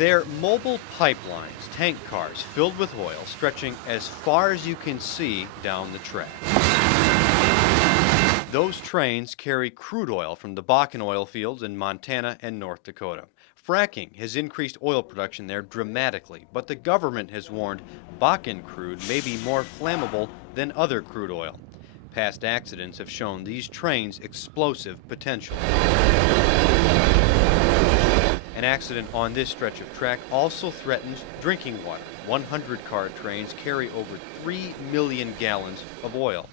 They're mobile pipelines, tank cars filled with oil stretching as far as you can see down the track. Those trains carry crude oil from the Bakken oil fields in Montana and North Dakota. Fracking has increased oil production there dramatically, but the government has warned Bakken crude may be more flammable than other crude oil. Past accidents have shown these trains explosive potential. An accident on this stretch of track also threatens drinking water. 100-car trains carry over 3 million gallons of oil.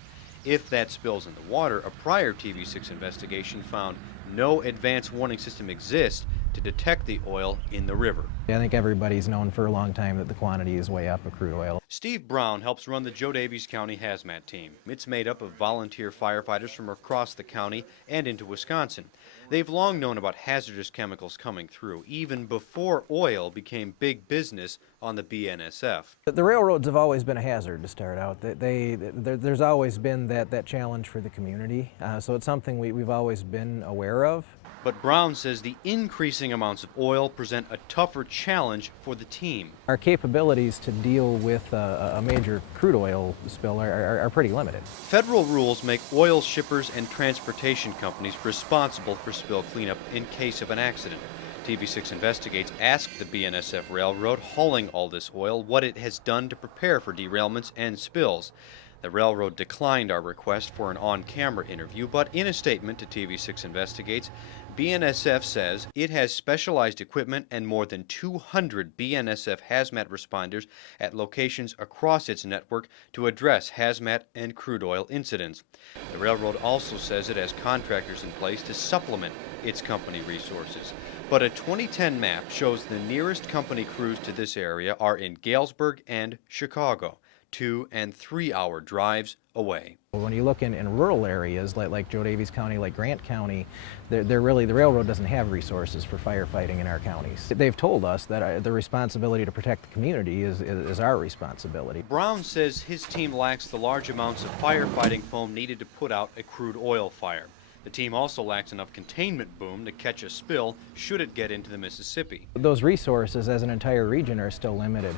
If that spills in the water, a prior TV6 investigation found no advanced warning system exists to detect the oil in the river. I think everybody's known for a long time that the quantity is way up of crude oil. Steve Brown helps run the Joe Daviess County Hazmat Team. It's made up of volunteer firefighters from across the county and into Wisconsin. They've long known about hazardous chemicals coming through, even before oil became big business on the BNSF. The railroads have always been a hazard to start out. There's always been that challenge for the community, so it's something we've always been aware of. But Brown says the increasing amounts of oil present a tougher challenge for the team. Our capabilities to deal with a major crude oil spill are pretty limited. Federal rules make oil shippers and transportation companies responsible for spill cleanup in case of an accident. TV6 Investigates asked the BNSF Railroad hauling all this oil what it has done to prepare for derailments and spills. The railroad declined our request for an on-camera interview, but in a statement to TV6 Investigates, BNSF says it has specialized equipment and more than 200 BNSF hazmat responders at locations across its network to address hazmat and crude oil incidents. The railroad also says it has contractors in place to supplement its company resources. But a 2010 map shows the nearest company crews to this area are in Galesburg and Chicago, 2- and 3-hour drives away. When you look in rural areas like Joe Daviess County, like Grant County, the railroad doesn't have resources for firefighting in our counties. They've told us that the responsibility to protect the community is our responsibility. Brown says his team lacks the large amounts of firefighting foam needed to put out a crude oil fire. The team also lacks enough containment boom to catch a spill should it get into the Mississippi. Those resources as an entire region are still limited.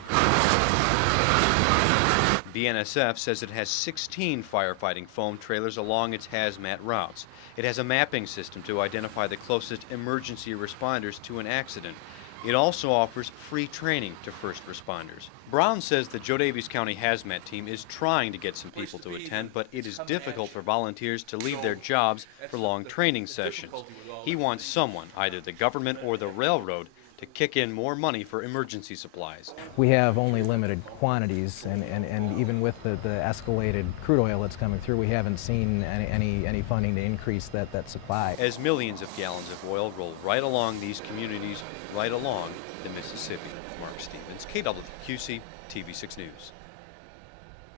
BNSF says it has 16 firefighting foam trailers along its hazmat routes. It has a mapping system to identify the closest emergency responders to an accident. It also offers free training to first responders. Brown says the Joe Daviess County Hazmat Team is trying to get some people to attend, but it is difficult for volunteers to leave their jobs for long training sessions. He wants someone, either the government or the railroad, to kick in more money for emergency supplies. We have only limited quantities, and even with the escalated crude oil that's coming through, we haven't seen any funding to increase that supply. As millions of gallons of oil roll right along these communities, right along the Mississippi. Mark Stevens, KWQC, TV6 News.